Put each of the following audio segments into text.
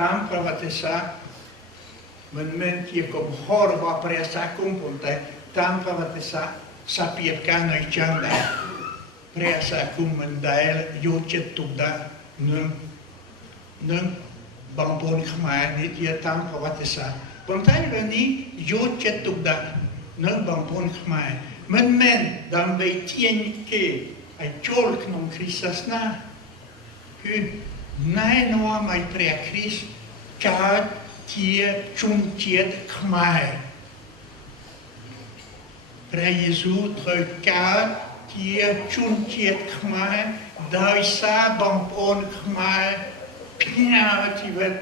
តាមប្រវត្តិសាស្ត្រមិនមែនជាកំហុសរបស់ព្រះសាគុំប៉ុន្តែតាមប្រវត្តិសាស្ត្រសាពីតកានៅចឹងដែរព្រះសាគុំមិនដែលយកចិត្តទុកដាក់នឹងបងប្អូនខ្មែរនេះជាតាមប្រវត្តិសាស្ត្រប៉ុន្តែរឿងនេះយកចិត្តទុកដាក់នឹងបងប្អូនខ្មែរមិនមែនដើម្បីទាញគេឲ្យចូលក្នុងគ្រីស្ទសាសនាគឺណែនាំឲ្យព្រះគ្រីស្ទកើតជាជនជាតិខ្មែរព្រះយេស៊ូវត្រូវកើតជាជនជាតិខ្មែរដោយសារបងប្អូនខ្មែរផ្ញើជីវិត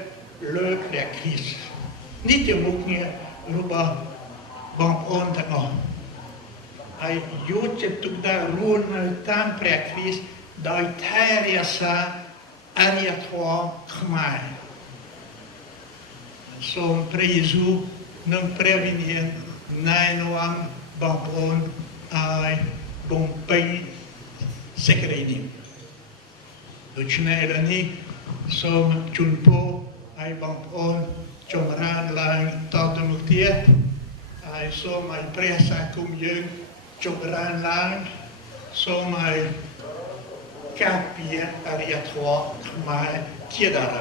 លើព្រះគ្រីស្ទនេះជាមុខងាររបស់បងប្អូនទាំងអស់ហើយយកចិត្តទុកដាក់រស់នៅតាមព្រះគ្រីស្ទដោយថែរក្សាអរិយធម៌ខ្មែរសូមព្រះយេស៊ូវនិងព្រះវិញ្ញាណណែនាំបងប្អូនឲ្យបំពេញសេចក្តីនេះដូច្នេះឥឡូវនេះសូមជូនពរឲ្យបងប្អូនចម្រើនឡើងតទៅមុខទៀតហើយសូមឲ្យព្រះសាគមយើងចម្រើនឡើងសូមឲ្យការពារអរិយធម៌ខ្មែរជាដារ